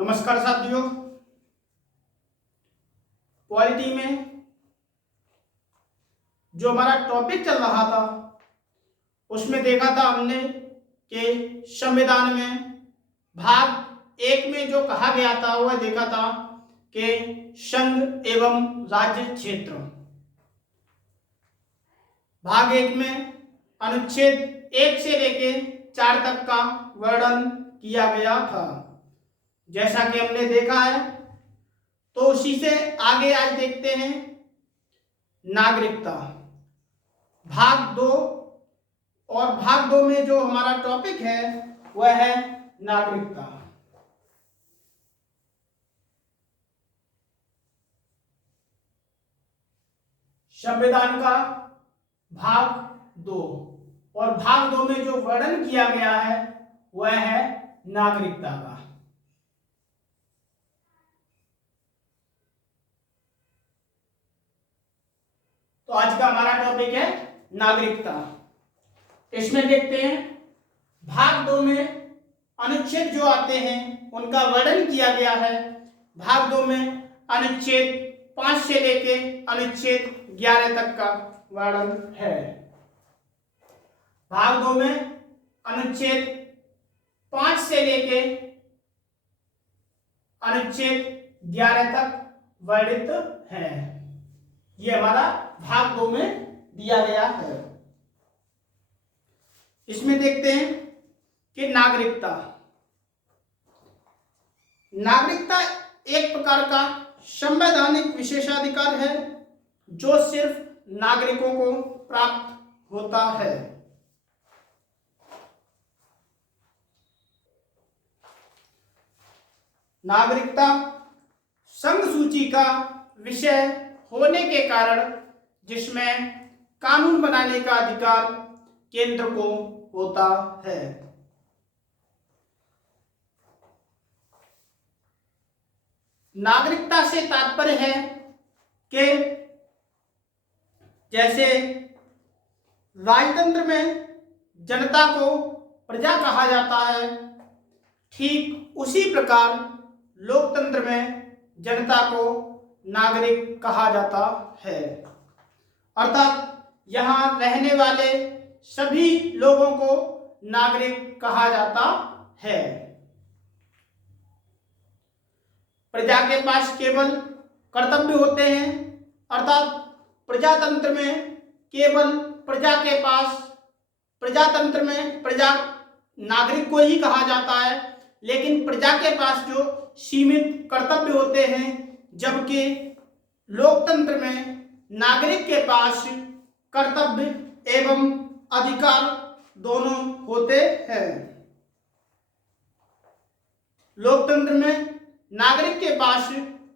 नमस्कार साथियों। पॉलिटी में जो हमारा टॉपिक चल रहा था उसमें देखा था हमने कि संविधान में भाग 1 में जो कहा गया था वह देखा था कि संघ एवं राज्य क्षेत्र। भाग 1 में अनुच्छेद 1 से लेके 4 तक का वर्णन किया गया था, जैसा कि हमने देखा है। तो उसी से आगे आज देखते हैं नागरिकता भाग 2। और भाग 2 में जो हमारा टॉपिक है वह है नागरिकता। संविधान का भाग 2 और भाग 2 में जो वर्णन किया गया है वह है नागरिकता का। तो आज का हमारा टॉपिक है नागरिकता। इसमें देखते हैं भाग 2 में अनुच्छेद जो आते हैं उनका वर्णन किया गया है। भाग 2 में अनुच्छेद 5 से लेके अनुच्छेद 11 तक का वर्णन है। भाग 2 में अनुच्छेद 5 से लेके अनुच्छेद 11 तक वर्णित है। ये हमारा भाग 2 में दिया गया है। इसमें देखते हैं कि नागरिकता एक प्रकार का संवैधानिक विशेषाधिकार है जो सिर्फ नागरिकों को प्राप्त होता है। नागरिकता संघ सूची का विषय होने के कारण जिसमें कानून बनाने का अधिकार केंद्र को होता है। नागरिकता से तात्पर्य है कि जैसे राजतंत्र में जनता को प्रजा कहा जाता है, ठीक उसी प्रकार लोकतंत्र में जनता को नागरिक कहा जाता है। अर्थात यहाँ रहने वाले सभी लोगों को नागरिक कहा जाता है। प्रजा के पास केवल कर्तव्य होते हैं, अर्थात प्रजातंत्र में केवल प्रजातंत्र में प्रजा नागरिक को ही कहा जाता है, लेकिन प्रजा के पास जो सीमित कर्तव्य होते हैं, जबकि लोकतंत्र में नागरिक के पास कर्तव्य एवं अधिकार दोनों होते हैं। लोकतंत्र में नागरिक के पास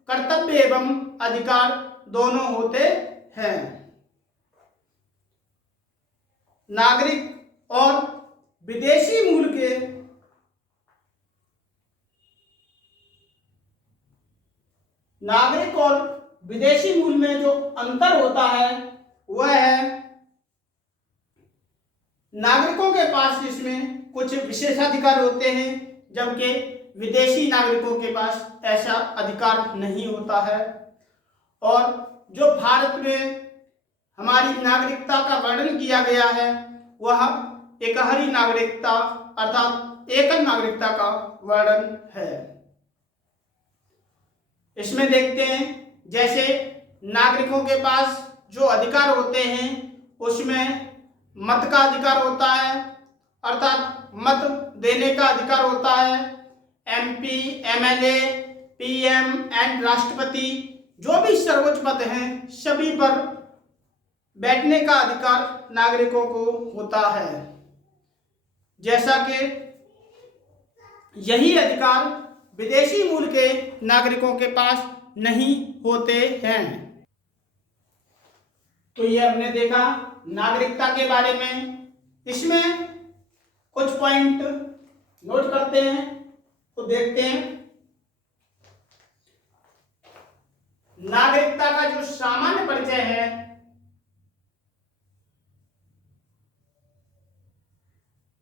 कर्तव्य एवं अधिकार दोनों होते हैं। नागरिक और विदेशी मूल में जो अंतर होता है वह है नागरिकों के पास इसमें कुछ विशेषाधिकार होते हैं, जबकि विदेशी नागरिकों के पास ऐसा अधिकार नहीं होता है। और जो भारत में हमारी नागरिकता का वर्णन किया गया है वह एकहरी नागरिकता अर्थात एकल नागरिकता का वर्णन है। इसमें देखते हैं जैसे नागरिकों के पास जो अधिकार होते हैं उसमें मत का अधिकार होता है, अर्थात मत देने का अधिकार होता है। एमपी, एमएलए, पीएम एंड राष्ट्रपति जो भी सर्वोच्च पद हैं सभी पर बैठने का अधिकार नागरिकों को होता है। जैसा कि यही अधिकार विदेशी मूल के नागरिकों के पास नहीं होते हैं। तो ये हमने देखा नागरिकता के बारे में। इसमें कुछ पॉइंट नोट करते हैं तो देखते हैं नागरिकता का जो सामान्य परिचय है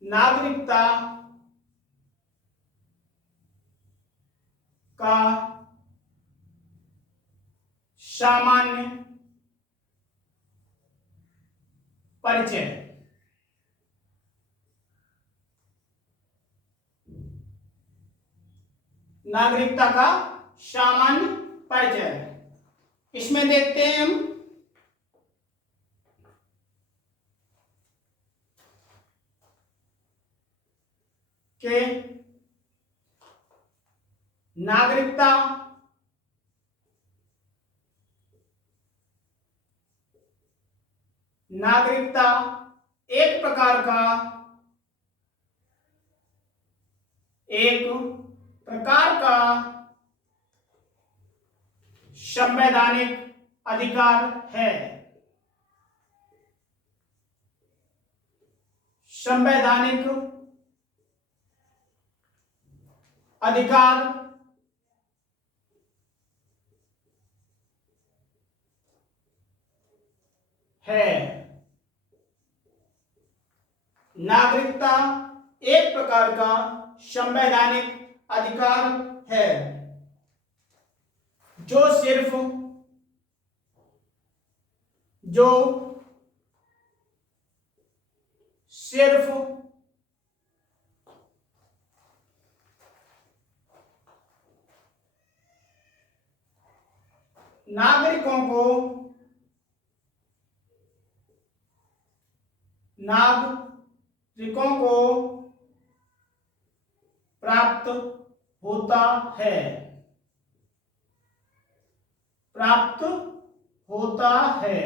नागरिकता का सामान्य परिचय। नागरिकता का सामान्य परिचय। इसमें देखते हैं हम कि नागरिकता एक प्रकार का संवैधानिक अधिकार है। संवैधानिक अधिकार है। नागरिकता एक प्रकार का संवैधानिक अधिकार है जो सिर्फ नागरिकों को प्राप्त होता है।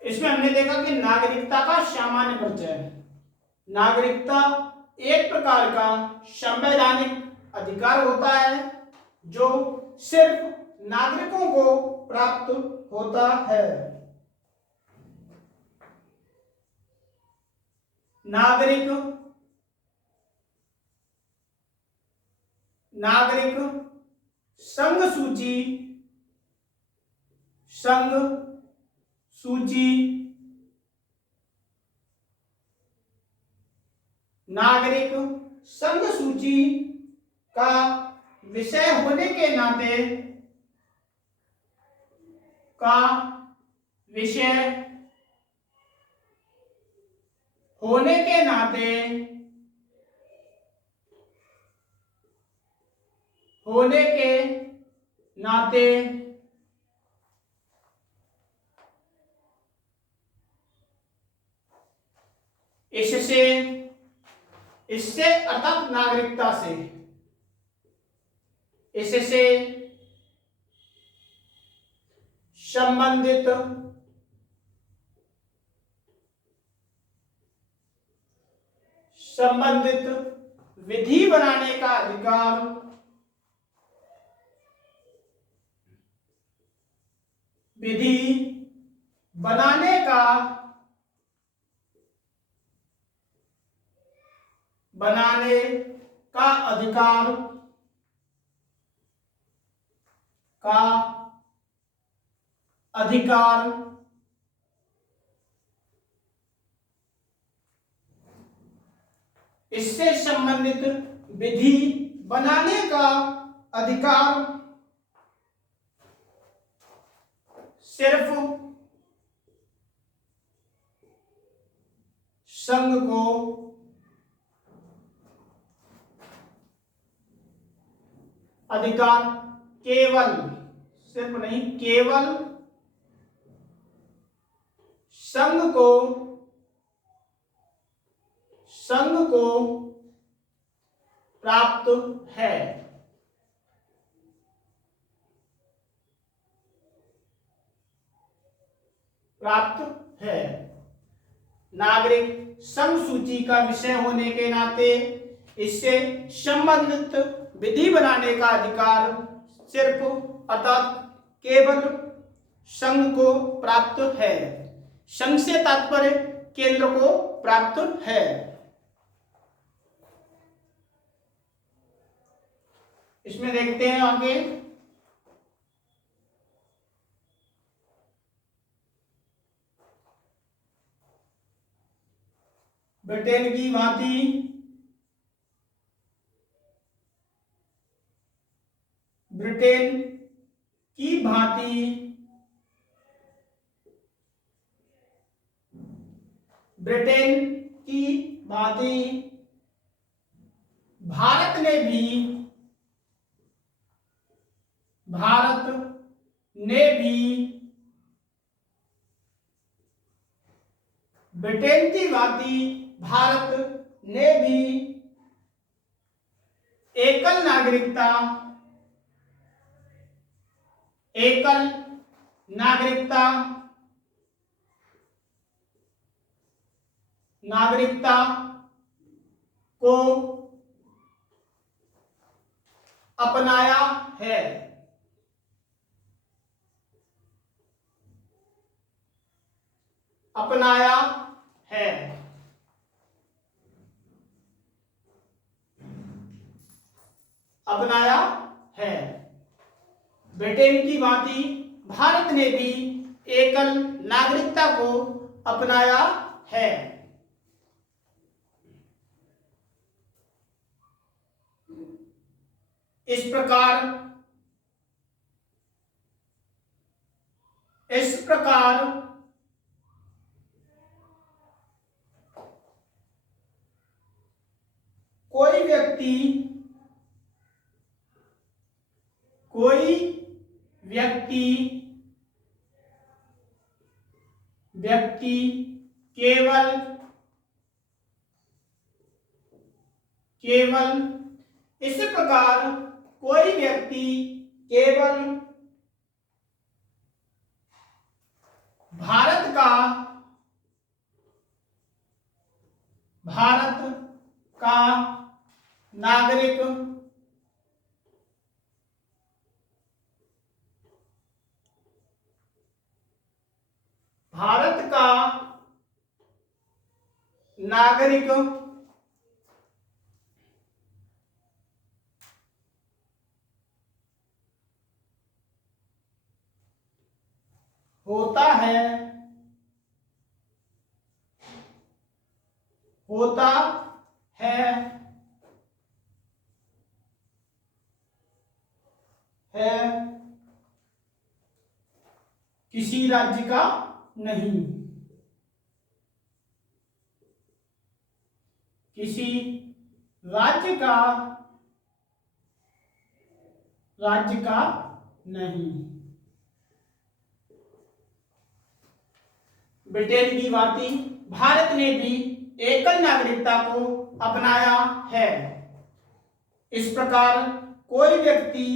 इसमें हमने देखा कि नागरिकता का सामान्य परिचय। नागरिकता एक प्रकार का संवैधानिक अधिकार होता है जो सिर्फ नागरिकों को प्राप्त होता है। नागरिक संघ सूची नागरिक संघ सूची का विषय होने के नाते इससे अर्थात नागरिकता से इससे संबंधित विधि बनाने का अधिकार इससे संबंधित विधि बनाने का अधिकार सिर्फ संघ को अधिकार केवल संघ को प्राप्त है। नागरिक संघ सूची का विषय होने के नाते इससे संबंधित विधि बनाने का अधिकार सिर्फ अर्थात केवल संघ को प्राप्त है। संघ से तात्पर्य केंद्र को प्राप्त है। इसमें देखते हैं आगे ब्रिटेन की भांति ब्रिटेन की भांति ब्रिटेन की भांति भारत ने भी ब्रिटेन की भांति भारत ने भी एकल नागरिकता को अपनाया है। ब्रिटेन की भांति भारत ने भी एकल नागरिकता को अपनाया है। इस प्रकार कोई व्यक्ति केवल इस प्रकार कोई व्यक्ति केवल भारत का नागरिक होता है किसी राज्य का नहीं। किसी राज्य का नहीं। ब्रिटेन की भांति भारत ने भी एकल नागरिकता को अपनाया है। इस प्रकार कोई व्यक्ति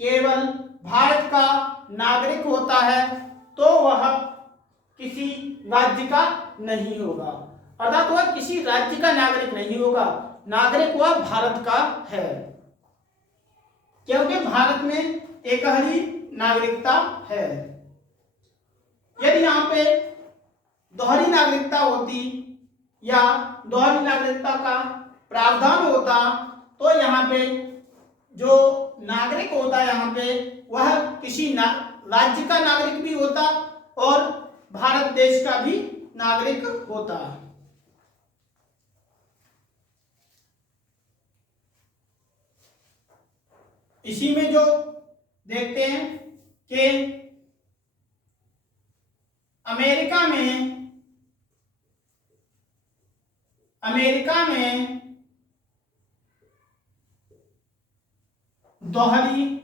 केवल भारत का नागरिक होता है तो वह किसी राज्य का नहीं होगा, अर्थात वह किसी राज्य का नागरिक नहीं होगा, नागरिक वह भारत का है, क्योंकि भारत में एक ही नागरिकता है। यदि यहाँ पे दोहरी नागरिकता होती या दोहरी नागरिकता का प्रावधान होता तो यहाँ पे जो नागरिक होता है यहाँ पे वह किसी राज्य का नागरिक भी होता और भारत देश का भी नागरिक होता। इसी में जो देखते हैं कि अमेरिका में दोहरी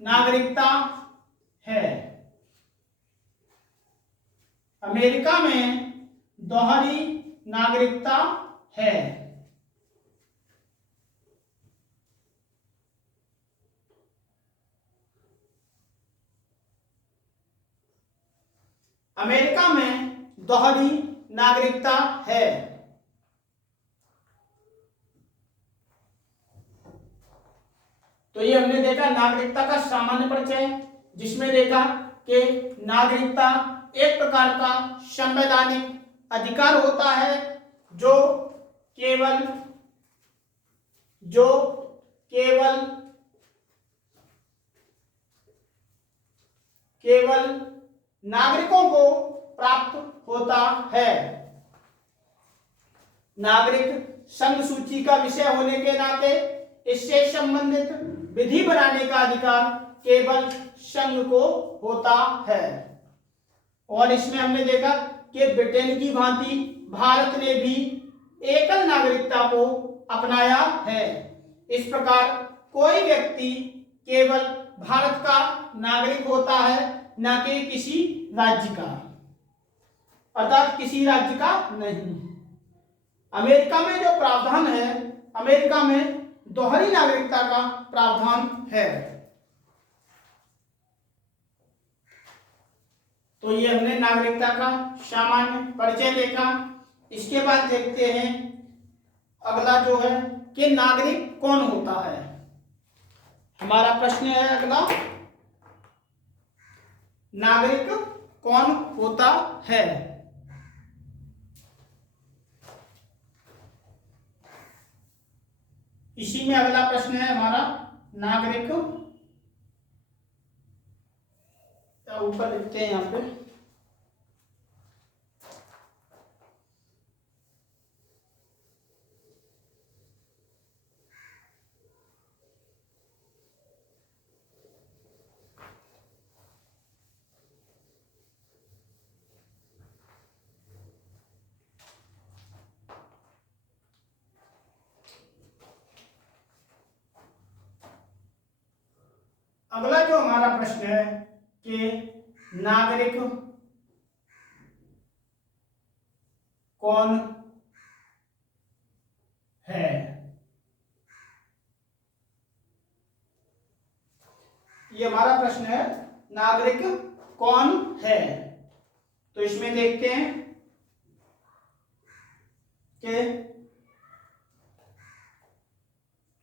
नागरिकता है। अमेरिका में दोहरी नागरिकता है। अमेरिका में दोहरी नागरिकता है। तो ये हमने देखा नागरिकता का सामान्य परिचय, जिसमें देखा कि नागरिकता एक प्रकार का संवैधानिक अधिकार होता है जो केवल नागरिकों को प्राप्त होता है। नागरिक संघ सूची का विषय होने के नाते इससे संबंधित विधि बनाने का अधिकार केवल संघ को होता है। और इसमें हमने देखा कि ब्रिटेन की भांति भारत ने भी एकल नागरिकता को अपनाया है। इस प्रकार कोई व्यक्ति केवल भारत का नागरिक होता है, न कि किसी राज्य का, अर्थात किसी राज्य का नहीं। अमेरिका में जो प्रावधान है, अमेरिका में दोहरी नागरिकता का प्रावधान है। तो ये हमने नागरिकता का सामान्य परिचय देखा। इसके बाद देखते हैं अगला जो है कि नागरिक कौन होता है। हमारा प्रश्न है अगला, नागरिक कौन होता है। इसी में अगला प्रश्न है हमारा, नागरिक, ऊपर लिखते हैं यहाँ पे, अगला जो हमारा प्रश्न है कि नागरिक कौन है। ये हमारा प्रश्न है, नागरिक कौन है। तो इसमें देखते हैं कि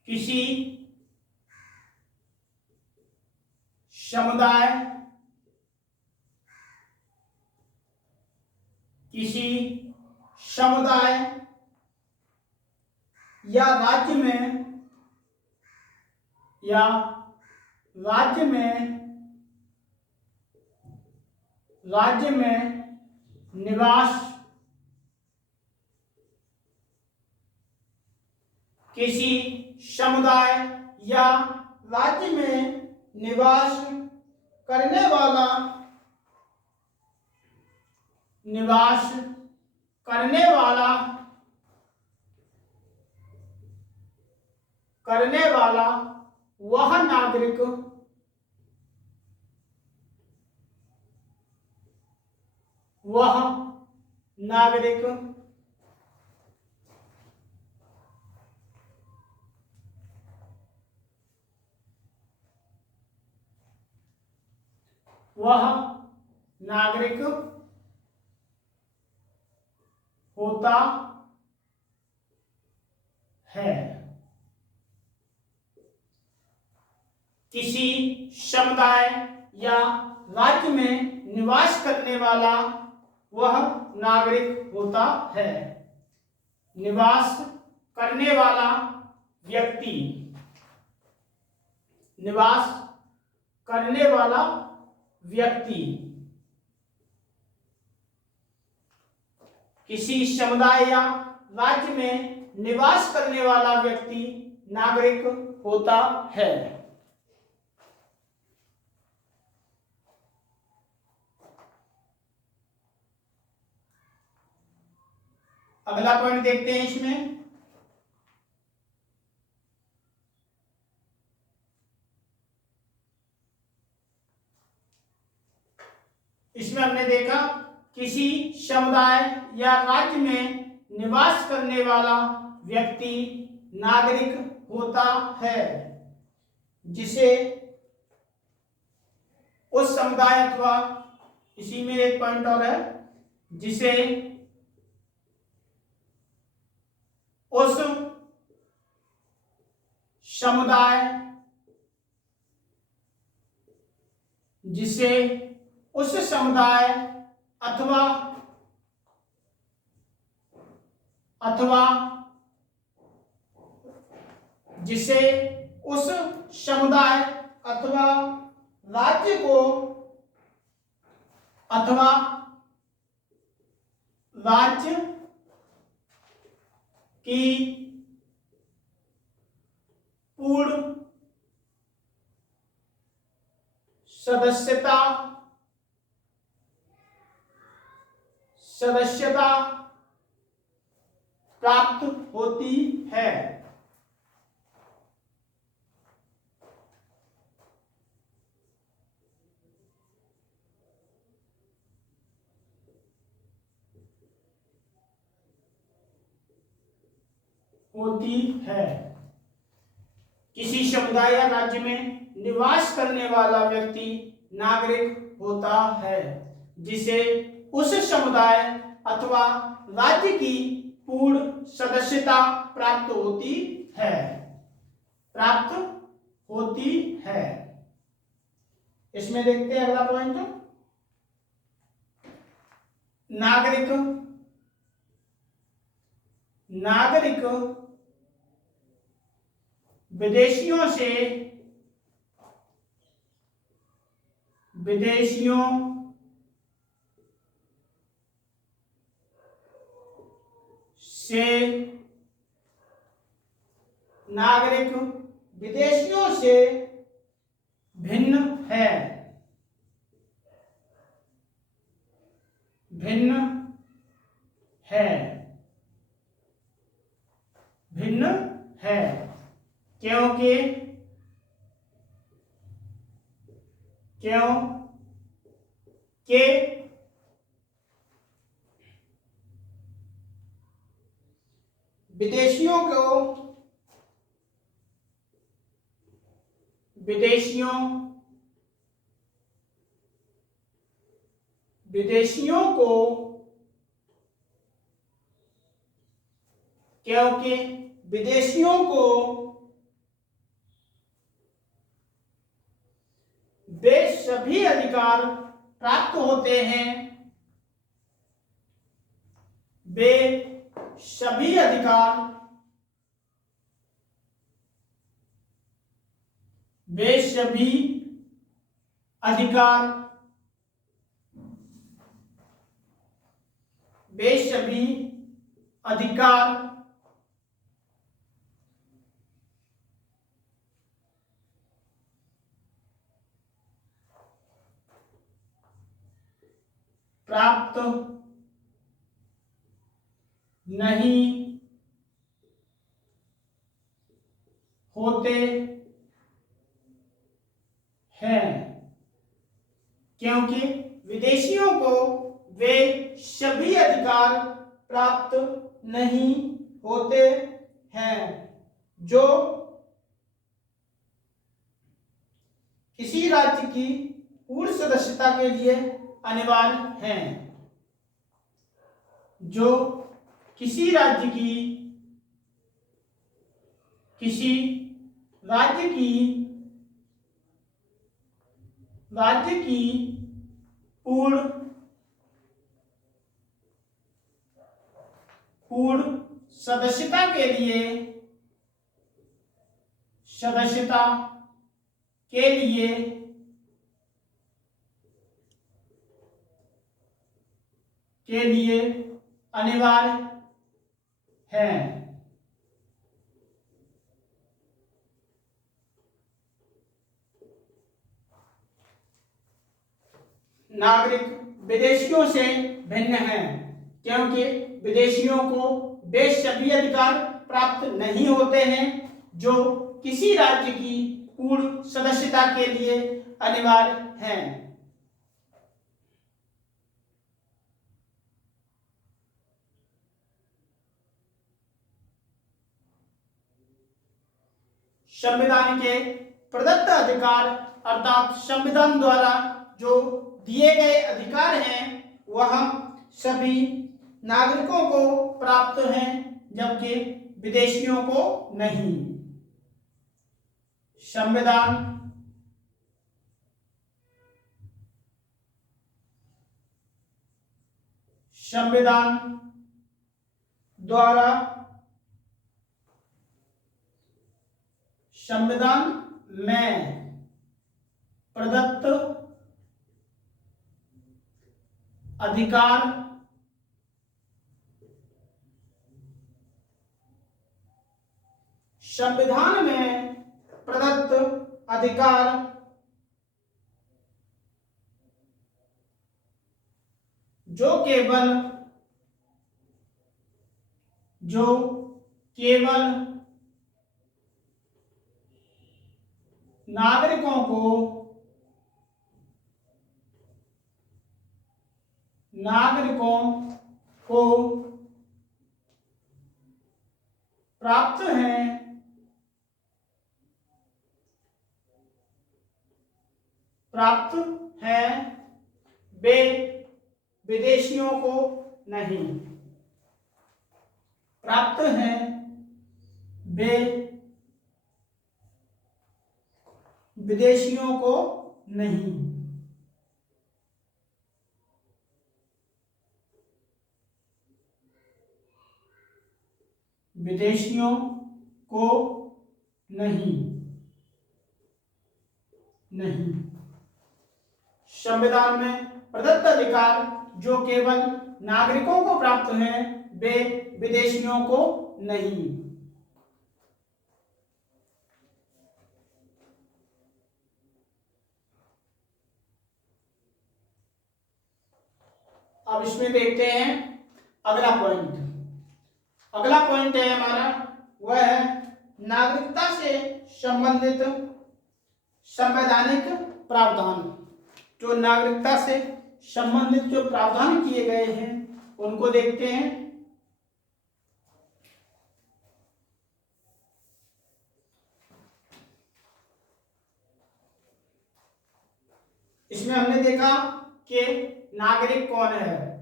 किसी समुदाय, किसी समुदाय या राज्य में, या राज्य में निवास, किसी समुदाय या राज्य में निवास करने वाला, वह नागरिक होता है। किसी समुदाय या राज्य में निवास करने वाला वह नागरिक होता है। निवास करने वाला व्यक्ति, निवास करने वाला व्यक्ति, किसी समुदाय या राज्य में निवास करने वाला व्यक्ति नागरिक होता है। अगला पॉइंट देखते हैं इसमें, हमने देखा किसी समुदाय या राज्य में निवास करने वाला व्यक्ति नागरिक होता है, जिसे उस समुदाय अथवा, इसी में एक पॉइंट और है, जिसे उस समुदाय, अथवा जिसे उस समुदाय अथवा राज्य को अथवा राज्य की पूर्ण सदस्यता प्राप्त होती है। किसी समुदाय या राज्य में निवास करने वाला व्यक्ति नागरिक होता है जिसे उस समुदाय अथवा राज्य की पूर्ण सदस्यता प्राप्त होती है। इसमें देखते हैं अगला पॉइंट, नागरिक विदेशियों से भिन्न है क्योंकि विदेशियों को क्योंकि विदेशियों को वे सभी अधिकार प्राप्त होते हैं, वे सभी अधिकार प्राप्त नहीं होते हैं, क्योंकि विदेशियों को वे सभी अधिकार प्राप्त नहीं होते हैं जो किसी राज्य की पूर्ण सदस्यता के लिए अनिवार्य हैं, जो किसी राज्य की पूर्ण सदस्यता के लिए अनिवार्य है। नागरिक विदेशियों से भिन्न हैं क्योंकि विदेशियों को वे सभी अधिकार प्राप्त नहीं होते हैं जो किसी राज्य की पूर्ण सदस्यता के लिए अनिवार्य हैं। संविधान के प्रदत्त अधिकार अर्थात संविधान द्वारा जो दिए गए अधिकार हैं वह सभी नागरिकों को प्राप्त हैं जबकि विदेशियों को नहीं। संविधान द्वारा संविधान में प्रदत्त अधिकार संविधान में प्रदत्त अधिकार जो केवल नागरिकों को प्राप्त हैं वे विदेशियों को नहीं। प्राप्त हैं वे विदेशियों को नहीं। विदेशियों को नहीं। संविधान में प्रदत्त अधिकार जो केवल नागरिकों को प्राप्त हैं वे विदेशियों को नहीं। अब इसमें देखते हैं अगला पॉइंट। अगला पॉइंट है हमारा, वह है नागरिकता से संबंधित संवैधानिक प्रावधान। जो नागरिकता से संबंधित जो प्रावधान किए गए हैं उनको देखते हैं। इसमें हमने देखा कि नागरिक कौन है।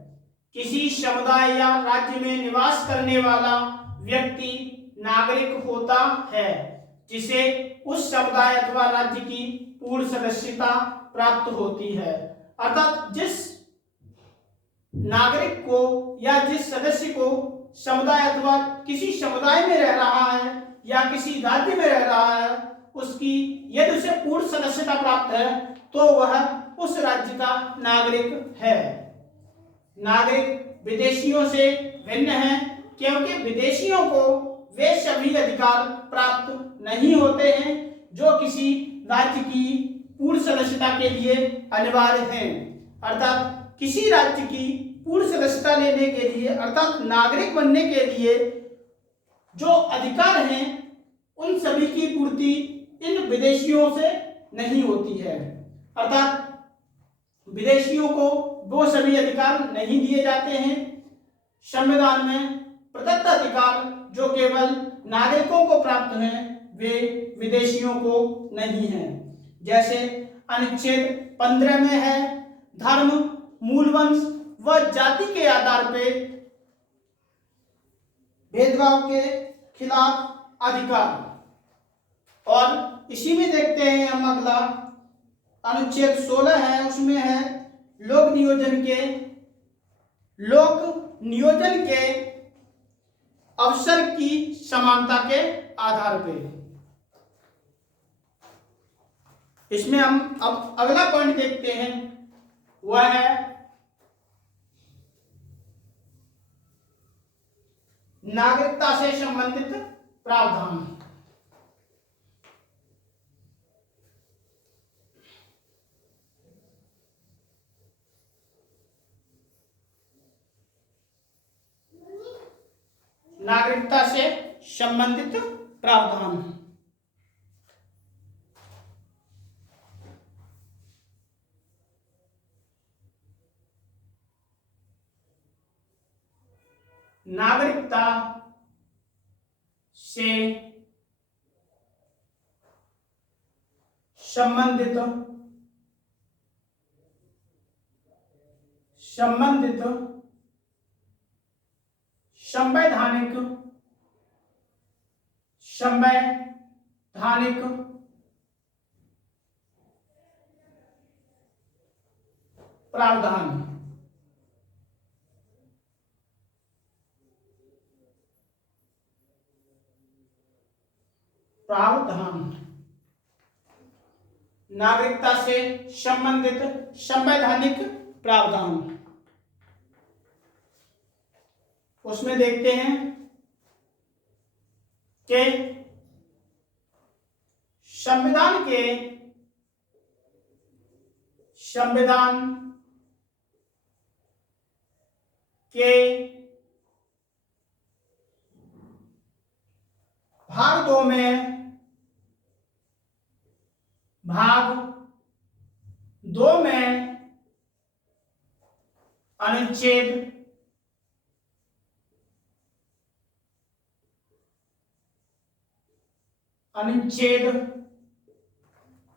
किसी समुदाय या राज्य में निवास करने वाला व्यक्ति नागरिक होता है जिसे उस समुदाय अथवा राज्य की पूर्ण सदस्यता प्राप्त होती है। अर्थात जिस नागरिक को या जिस सदस्य को समुदाय अथवा किसी समुदाय में रह रहा है या किसी राज्य में रह रहा है, उसकी यदि उसे पूर्ण सदस्यता प्राप्त है तो वह उस राज्य का नागरिक है। नागरिक विदेशियों से भिन्न है क्योंकि विदेशियों को वे सभी अधिकार प्राप्त नहीं होते हैं जो किसी राज्य की पूर्ण सदस्यता के लिए अनिवार्य हैं। अर्थात किसी राज्य की पूर्ण सदस्यता लेने के लिए अर्थात नागरिक बनने के लिए जो अधिकार हैं उन सभी की पूर्ति इन विदेशियों से नहीं होती है। अर्थात विदेशियों को वो सभी अधिकार नहीं दिए जाते हैं। संविधान में प्रदत्त अधिकार जो केवल नागरिकों को प्राप्त हैं वे विदेशियों को नहीं हैं। जैसे अनुच्छेद 15 में है, धर्म, मूलवंश व जाति के आधार पे भेदभाव के खिलाफ अधिकार। और इसी में देखते हैं हम अगला अनुच्छेद 16 है, उसमें है लोक नियोजन के अवसर की समानता के आधार पे। इसमें हम अब अगला पॉइंट देखते हैं, वह है नागरिकता से संबंधित प्रावधान। नागरिकता से संबंधित प्रावधान। नागरिकता से संबंधित संवैधानिक प्रावधान। नागरिकता से संबंधित संवैधानिक प्रावधान। उसमें देखते हैं कि संविधान के भाग दो में अनुच्छेद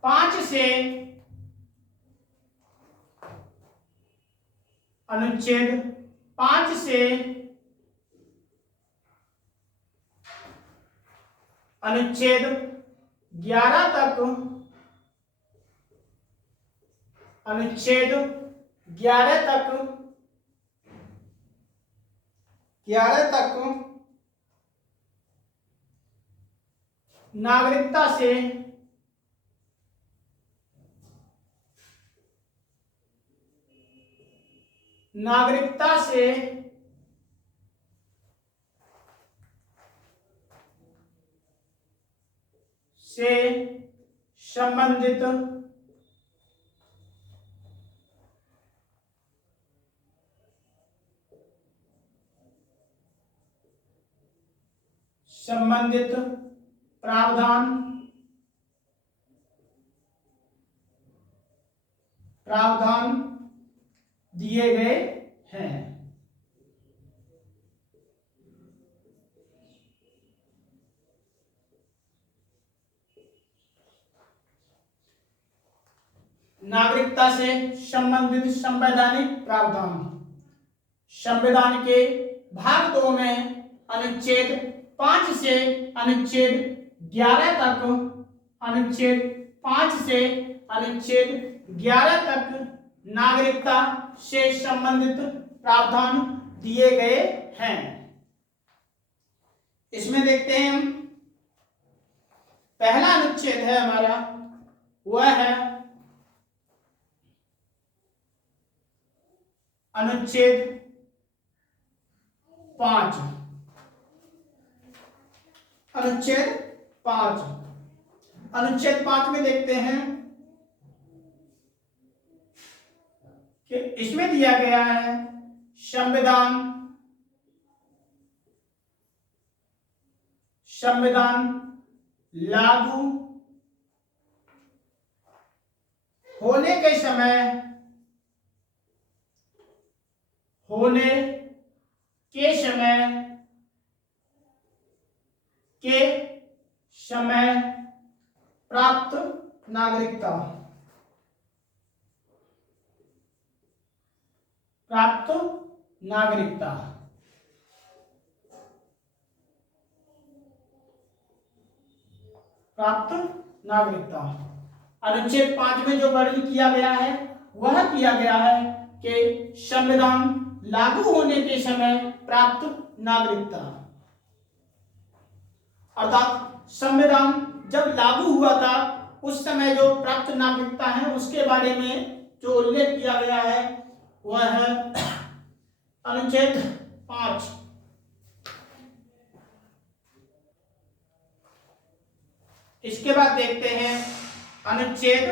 5 से अनुच्छेद 5 से अनुच्छेद 11 तक अनुच्छेद 11 तक नागरिकता से संबंधित प्रावधान दिए गए हैं। नागरिकता से संबंधित संवैधानिक प्रावधान संविधान के भाग 2 में अनुच्छेद 5 से अनुच्छेद 11 तक अनुच्छेद 5 से अनुच्छेद 11 तक नागरिकता से संबंधित प्रावधान दिए गए हैं। इसमें देखते हैं हम, पहला अनुच्छेद है हमारा, वह है अनुच्छेद 5। अनुच्छेद 5 में देखते हैं कि इसमें दिया गया है संविधान लागू होने के समय प्राप्त नागरिकता अनुच्छेद 5 में जो वर्णन किया गया है वह किया गया है कि संविधान लागू होने के समय प्राप्त नागरिकता, अर्थात संविधान जब लागू हुआ था उस समय जो प्राप्त नागरिकता है उसके बारे में जो उल्लेख किया गया है वह है अनुच्छेद 5। इसके बाद देखते हैं अनुच्छेद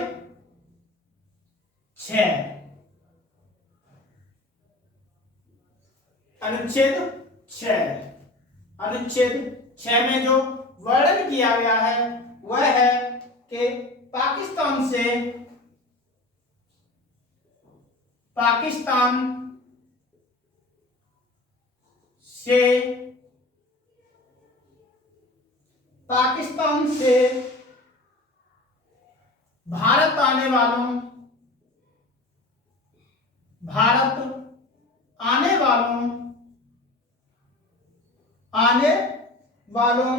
6। अनुच्छेद 6 में जो वर्णन किया गया है वह है कि पाकिस्तान से भारत आने वालों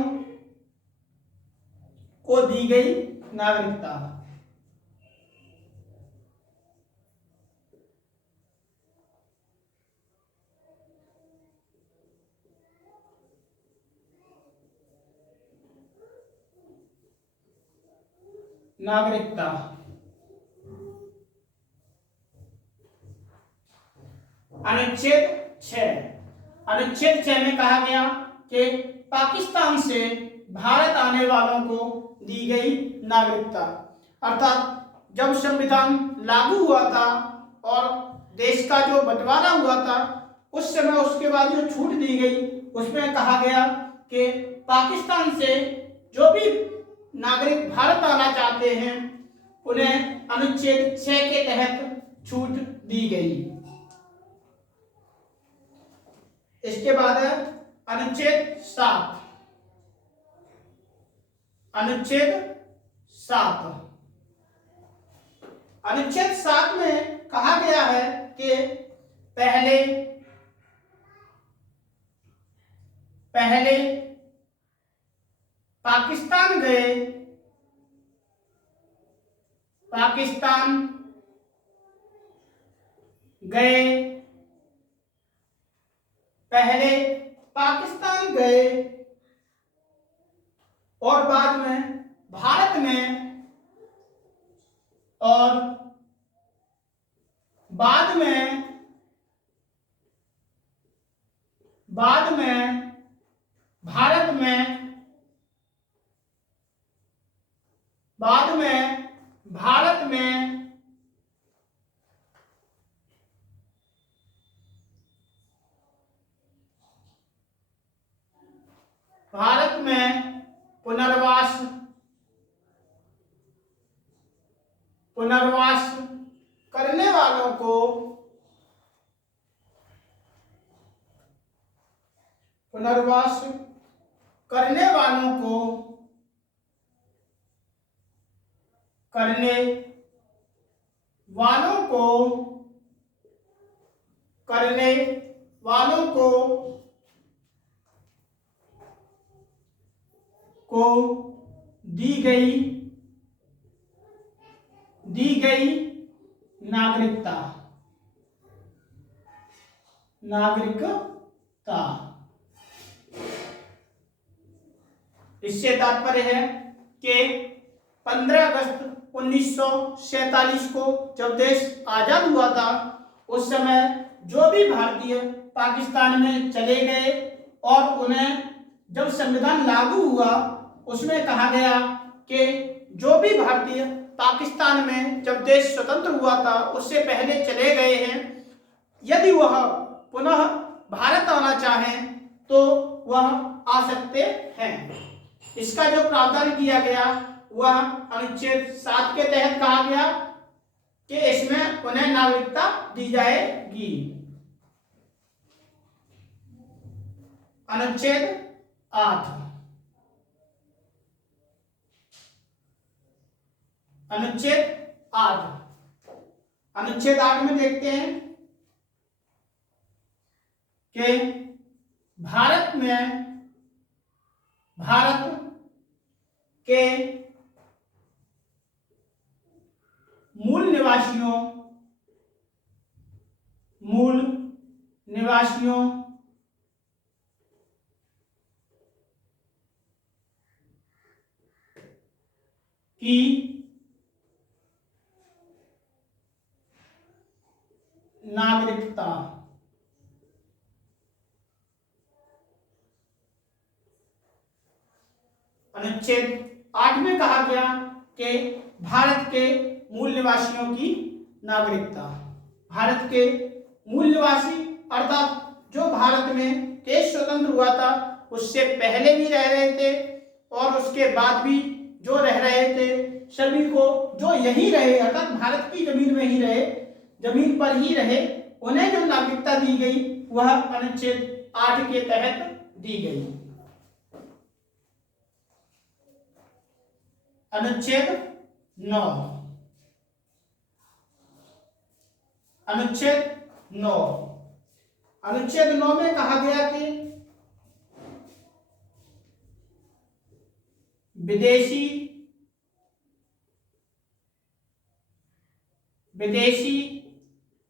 को दी गई नागरिकता। अनुच्छेद 6 अनुच्छेद 6 में कहा गया कि पाकिस्तान से भारत आने वालों को दी गई नागरिकता, अर्थात जब संविधान लागू हुआ था और देश का जो बंटवारा हुआ था उस समय उसके बाद जो छूट दी गई उसमें कहा गया कि पाकिस्तान से जो भी नागरिक भारत आना चाहते हैं उन्हें अनुच्छेद 6 के तहत छूट दी गई। इसके बाद है अनुच्छेद 7। अनुच्छेद 7, अनुच्छेद 7 में कहा गया है कि पहले पाकिस्तान गए पहले पाकिस्तान गए और बाद में भारत में और बाद में भारत में पुनर्वास करने वालों को दी गई नागरिकता। इससे तात्पर्य है कि 15 अगस्त 1947 को जब देश आजाद हुआ था उस समय जो भी भारतीय पाकिस्तान में चले गए और उन्हें जब संविधान लागू हुआ उसमें कहा गया कि जो भी भारतीय पाकिस्तान में जब देश स्वतंत्र हुआ था उससे पहले चले गए हैं, यदि वह पुनः भारत आना चाहें तो वह आ सकते हैं। इसका जो प्रावधान किया गया वह अनुच्छेद 7 के तहत कहा गया कि इसमें उन्हें नागरिकता दी जाएगी। अनुच्छेद 8, अनुच्छेद 8 में देखते हैं कि भारत के मूल निवासियों की नागरिकता अनुच्छेद 8 में कहा गया कि भारत के मूल निवासियों की नागरिकता। भारत के मूल निवासी अर्थात जो भारत में देश स्वतंत्र हुआ था उससे पहले भी रह रहे थे और उसके बाद भी जो रह रहे थे सभी को जो यहीं रहे अर्थात भारत की जमीन में ही रहे, जमीन पर ही रहे, उन्हें जो नागरिकता दी गई वह अनुच्छेद 8 के तहत दी गई। अनुच्छेद 9, अनुच्छेद 9 में कहा गया कि विदेशी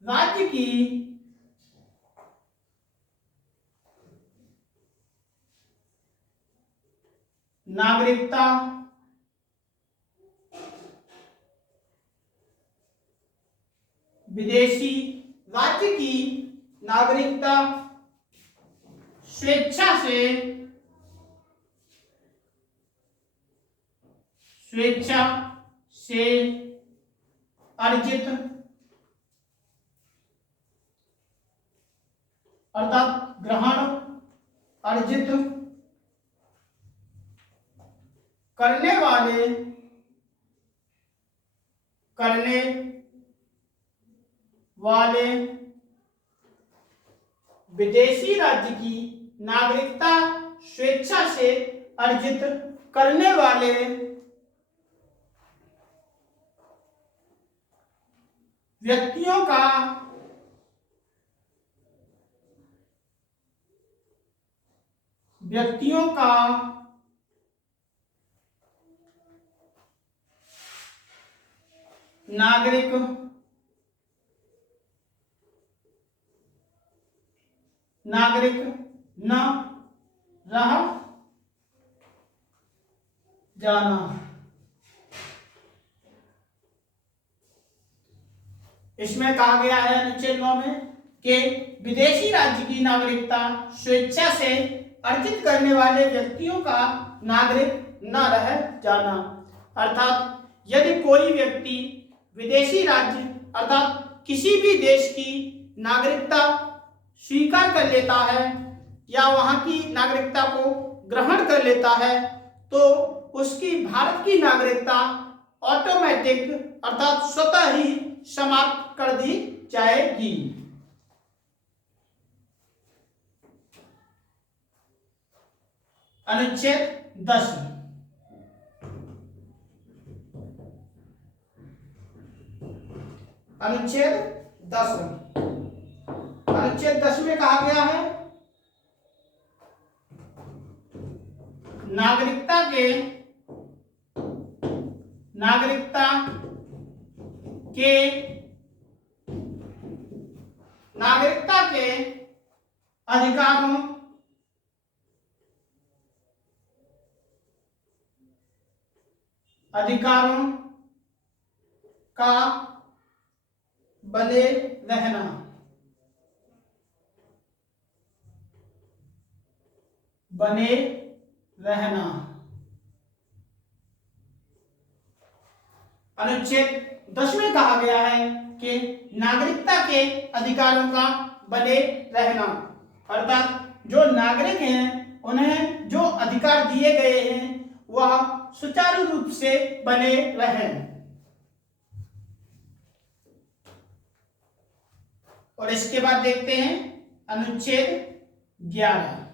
राज्य की नागरिकता विदेशी राज्य की नागरिकता स्वेच्छा से अर्जित अर्थात ग्रहण अर्जित करने वाले विदेशी राज्य की नागरिकता स्वेच्छा से अर्जित करने वाले व्यक्तियों का नागरिक न रह जाना। इसमें कहा गया है अनुच्छेद 9 में कि विदेशी राज्य की नागरिकता स्वेच्छा से अर्जित करने वाले व्यक्तियों का नागरिक न रह जाना। अर्थात यदि कोई व्यक्ति विदेशी राज्य अर्थात किसी भी देश की नागरिकता स्वीकार कर लेता है या वहां की नागरिकता को ग्रहण कर लेता है तो उसकी भारत की नागरिकता ऑटोमेटिक अर्थात स्वतः ही समाप्त कर दी जाएगी। अनुच्छेद 10 अनुच्छेद 10 में कहा गया है नागरिकता के अधिकारों का बने रहना। अनुच्छेद 10 में कहा गया है कि नागरिकता के अधिकारों का बने रहना अर्थात जो नागरिक हैं उन्हें जो अधिकार दिए गए हैं वह सुचारू रूप से बने रहें। और इसके बाद देखते हैं अनुच्छेद 11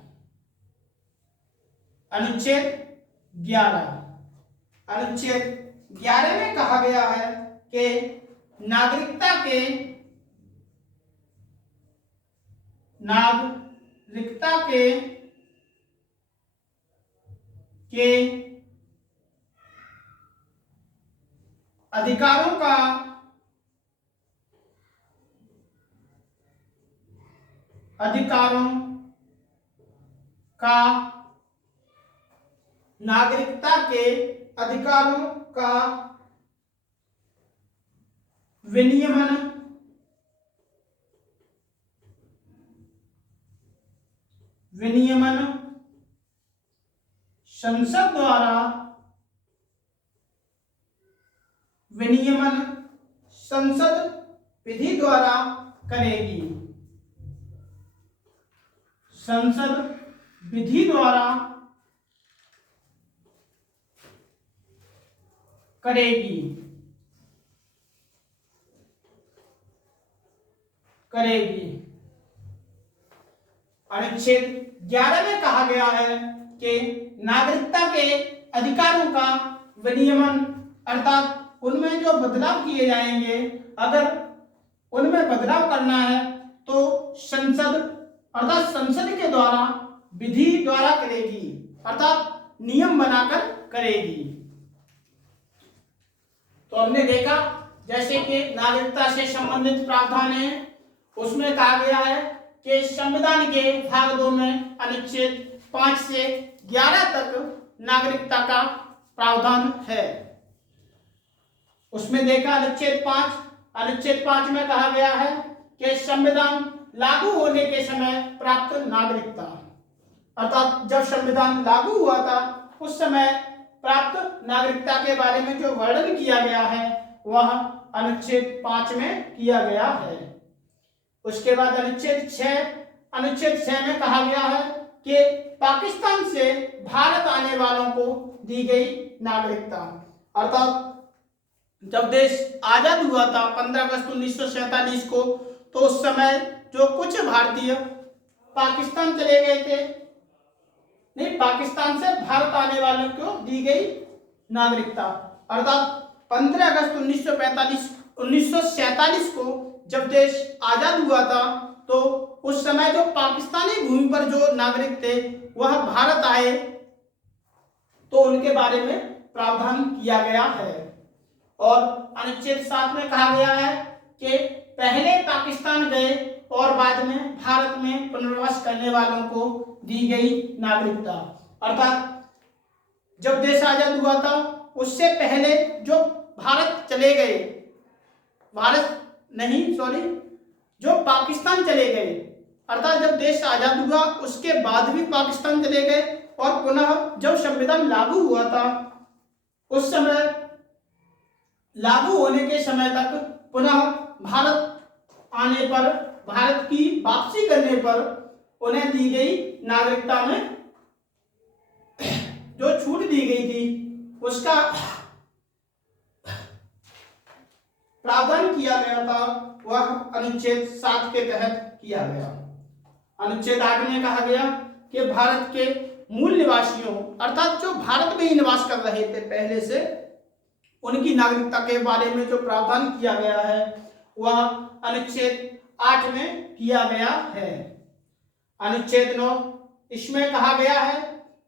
में कहा गया है कि नागरिकता के अधिकारों का नागरिकता के अधिकारों का विनियमन संसद विधि द्वारा करेगी। संसद विधि द्वारा करेगी। अनुच्छेद 11 में कहा गया है कि नागरिकता के अधिकारों का विनियमन अर्थात उनमें जो बदलाव किए जाएंगे अगर उनमें बदलाव करना है तो संसद अर्थात संसद के द्वारा विधि द्वारा करेगी अर्थात नियम बनाकर करेगी। तो हमने देखा जैसे कि नागरिकता से संबंधित प्रावधान है उसमें कहा गया है कि संविधान के भाग 2 में अनुच्छेद 5 से 11 तक नागरिकता का प्रावधान है। उसमें देखा अनुच्छेद 5 में कहा गया है कि संविधान लागू होने के समय प्राप्त नागरिकता अर्थात जब संविधान लागू हुआ था उस समय प्राप्त नागरिकता के बारे में जो वर्णन किया गया है वह अनुच्छेद 5 में किया गया है। उसके बाद अनुच्छेद 6 में कहा गया है कि पाकिस्तान से भारत आने वालों को दी गई नागरिकता। अर्थात जब देश आजाद हुआ था 15 अगस्त 1947 को, तो उस समय जो कुछ भारतीय पाकिस्तान चले गए थे, नहीं, पाकिस्तान से भारत आने वालों को दी गई नागरिकता। अर्थात 15 अगस्त 1947 को जब देश आजाद हुआ था तो उस समय जो पाकिस्तानी भूमि पर जो नागरिक थे वह भारत आए तो उनके बारे में प्रावधान किया गया है। और अनुच्छेद 7 में कहा गया है कि पहले पाकिस्तान गए और बाद में भारत में पुनर्वास करने वालों को दी गई नागरिकता। अर्थात जब देश आजाद हुआ था उससे पहले जो भारत चले गए, जो पाकिस्तान चले गए, अर्थात जब देश आजाद हुआ उसके बाद भी पाकिस्तान चले गए और पुनः जब संविधान लागू हुआ था उस समय लागू होने के समय तक पुनः भारत आने पर, भारत की वापसी करने पर उन्हें दी गई नागरिकता में जो छूट दी गई थी उसका प्रावधान किया गया था, वह अनुच्छेद 7 के तहत किया गया। अनुच्छेद 8 में कहा गया कि भारत के मूल निवासियों, अर्थात जो भारत में ही निवास कर रहे थे पहले से, उनकी नागरिकता के बारे में जो प्रावधान किया गया है वह अनुच्छेद 8 में किया गया है। अनुच्छेद 9, इसमें कहा गया है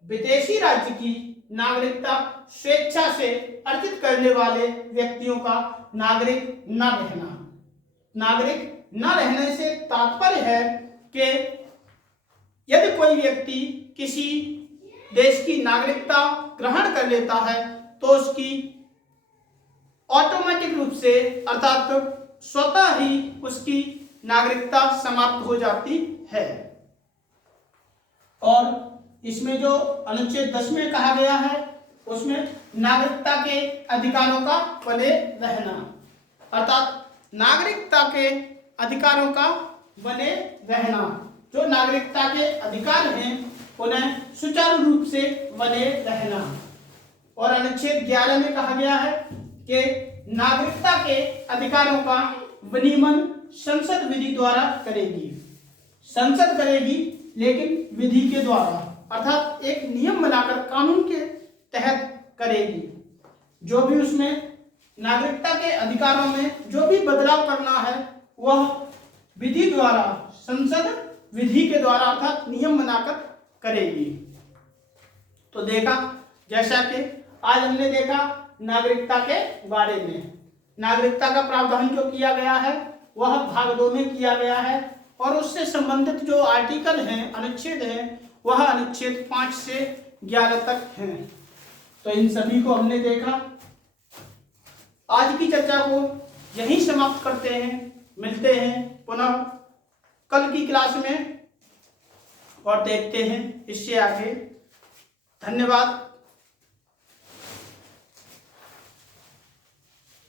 विदेशी राज्य की नागरिकता स्वेच्छा से अर्जित करने वाले व्यक्तियों का नागरिक न रहना। नागरिक न रहने से तात्पर्य है कि यदि कोई व्यक्ति किसी देश की नागरिकता ग्रहण कर लेता है तो उसकी ऑटोमेटिक रूप से, अर्थात स्वतः ही उसकी नागरिकता समाप्त हो जाती है। और इसमें जो अनुच्छेद 10 में कहा गया है उसमें नागरिकता के अधिकारों का बने रहना, अर्थात नागरिकता के अधिकारों का बने रहना, जो नागरिकता के अधिकार हैं उन्हें सुचारू रूप से बने रहना। और अनुच्छेद 11 में कहा गया है कि नागरिकता के अधिकारों का विनियमन संसद विधि द्वारा करेगी। संसद करेगी लेकिन विधि के द्वारा, अर्थात एक नियम बनाकर कानून के तहत करेगी। जो भी उसमें नागरिकता के अधिकारों में जो भी बदलाव करना है वह विधि द्वारा, संसद विधि के द्वारा, अर्थात नियम बनाकर करेगी। तो देखा, जैसा कि आज हमने देखा नागरिकता के बारे में, नागरिकता का प्रावधान जो किया गया है वह भाग 2 में किया गया है और उससे संबंधित जो आर्टिकल हैं, अनुच्छेद हैं, वह अनुच्छेद 5 से 11 तक हैं। तो इन सभी को हमने देखा। आज की चर्चा को यहीं समाप्त करते हैं। मिलते हैं पुनः कल की क्लास में और देखते हैं इससे आगे। धन्यवाद।